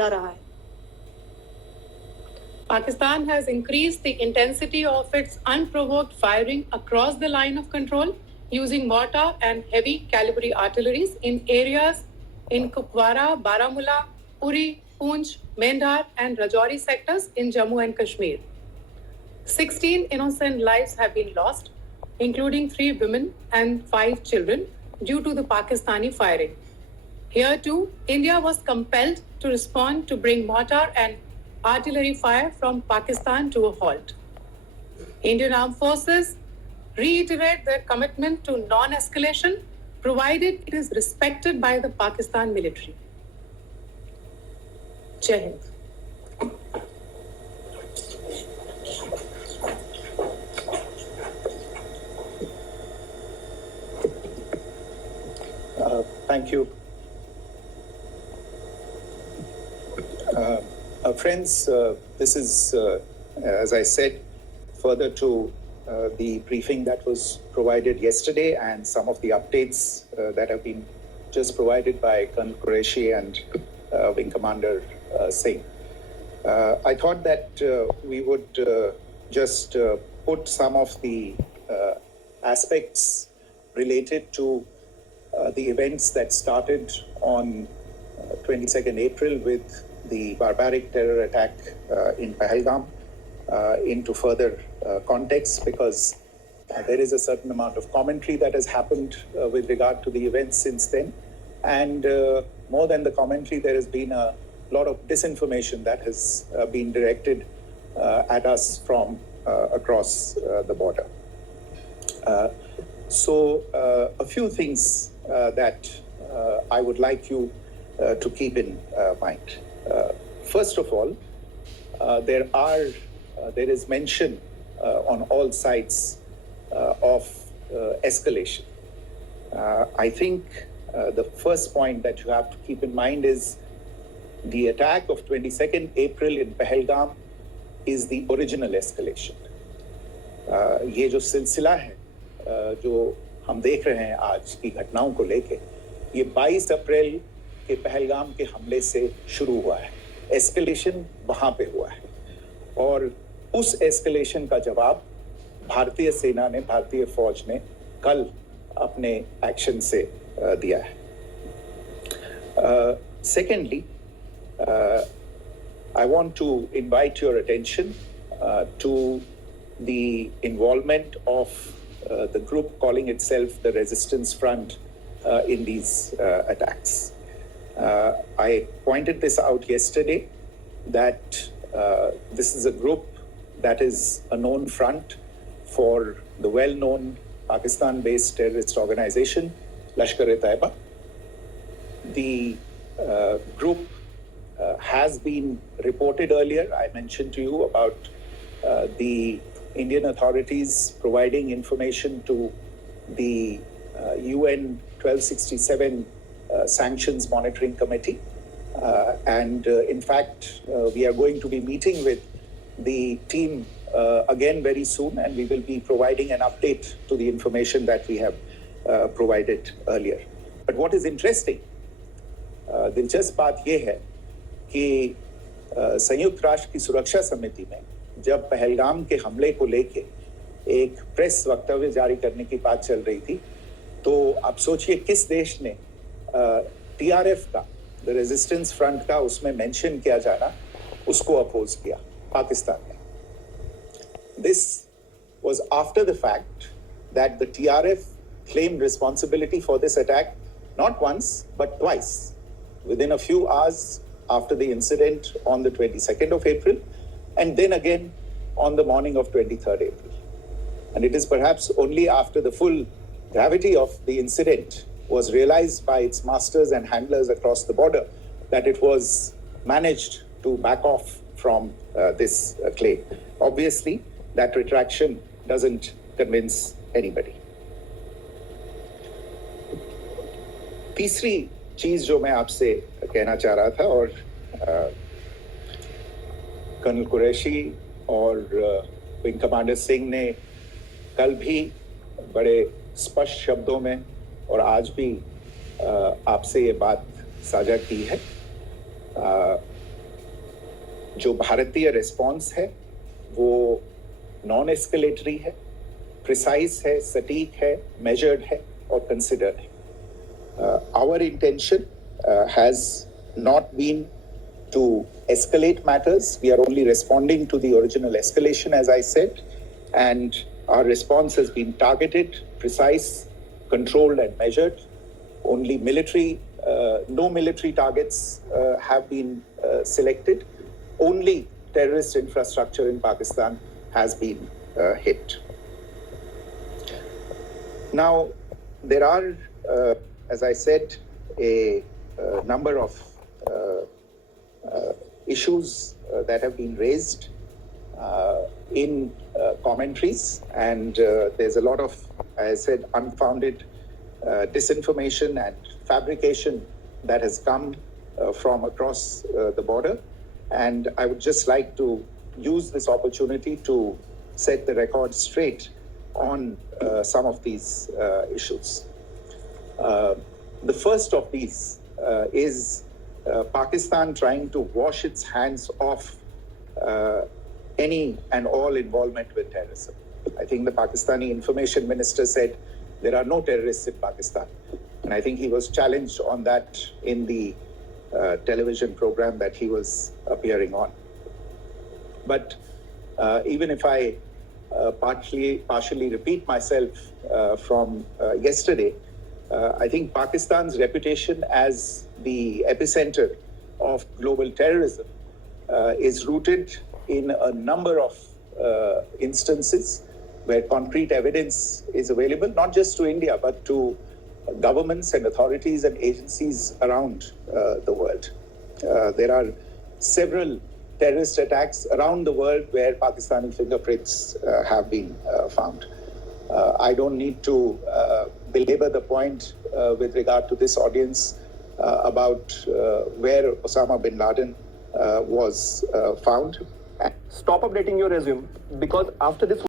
जा रहा है। Pakistan has increased the intensity of its unprovoked firing across the line of control using mortar and heavy caliber artilleries in areas in Kupwara, Baramulla, Uri, Poonch, Mendhar and Rajouri sectors in Jammu and Kashmir. 16 innocent lives have been lost, including 3 women and 5 children, due to the Pakistani firing. Here too, India was compelled to respond to bring mortar and artillery fire from Pakistan to a halt. Indian Armed Forces reiterate their commitment to non-escalation, provided it is respected by the Pakistan military. Jai Hind. Thank you. Friends, this is, as I said, further to the briefing that was provided yesterday and some of the updates that have been just provided by Colonel Qureshi and Wing Commander Singh. I thought that we would just put some of the aspects related to the events that started on 22nd April with the barbaric terror attack in Pahalgam into further context, because there is a certain amount of commentary that has happened with regard to the events since then. And more than the commentary, there has been a lot of disinformation that has been directed at us from across the border. So a few things that I would like you to keep in mind. First of all, there is mention on all sides of escalation. I think the first point that you have to keep in mind is the attack of 22nd April in Pahalgam is the original escalation. ये जो सिलसिला है जो हम देख रहे हैं आज की घटनाओं को लेके, ये 22 अप्रैल के पहलगाम के हमले से शुरू हुआ है। एस्केलेशन वहां पे हुआ है और उस एस्केलेशन का जवाब भारतीय सेना ने, भारतीय फौज ने कल अपने एक्शन से दिया है। Secondly, I want to invite your attention to the involvement of the group calling itself the Resistance Front in these attacks. I pointed this out yesterday that this is a group that is a known front for the well-known Pakistan-based terrorist organization, Lashkar-e-Taiba. The group has been reported earlier. I mentioned to you about the Indian authorities providing information to the UN 1267 Sanctions Monitoring Committee. And in fact, we are going to be meeting with the team again very soon, and we will be providing an update to the information that we have provided earlier. But what is interesting, दिलचस्प बात यह है कि संयुक्त राष्ट्र की सुरक्षा समिति में जब पहलगाम के हमले को लेके एक प्रेस वक्तव्य जारी करने की बात चल रही थी, तो आप सोचिए किस देश ने टीआरएफ का, द रेजिस्टेंस फ्रंट का उसमें मेंशन किया जाना, उसको अपोज किया, पाकिस्तान ने. This was after the fact that the TRF claimed responsibility for this attack not once but twice, within a few hours after the incident on the 22nd of April, and then again on the morning of 23rd April. And it is perhaps only after the full gravity of the incident was realized by its masters and handlers across the border that it was managed to back off from this claim. Obviously, that retraction doesn't convince anybody. तीसरी चीज जो मैं आपसे कहना चाह रहा था, और कर्नल कुरैशी और विंग कमांडर सिंह ने कल भी बड़े स्पष्ट शब्दों में और आज भी आपसे ये बात साझा की है. जो भारतीय रिस्पॉन्स है वो नॉन एस्केलेटरी है, प्रिसाइज है, सटीक है, मेजर्ड है और कंसिडर्ड है. Our intention has not been to escalate matters. We are only responding to the original escalation, as I said, and our response has been targeted, precise, controlled, and measured. Only no military targets have been selected. Only terrorist infrastructure in Pakistan has been hit. Now, there are, as I said, a number of issues that have been raised in commentaries, and there's a lot of, as I said, unfounded disinformation and fabrication that has come from across the border. And I would just like to use this opportunity to set the record straight on some of these issues. The first of these is Pakistan trying to wash its hands off any and all involvement with terrorism. I think the Pakistani information minister said there are no terrorists in Pakistan. And I think he was challenged on that in the television program that he was appearing on. But even if I partially repeat myself from yesterday, I think Pakistan's reputation as the epicenter of global terrorism is rooted in a number of instances where concrete evidence is available, not just to India, but to governments and authorities and agencies around the world. There are several terrorist attacks around the world where Pakistani fingerprints have been found. I don't need to belabor the point with regard to this audience about where Osama bin Laden was found. Stop updating your resume, because after this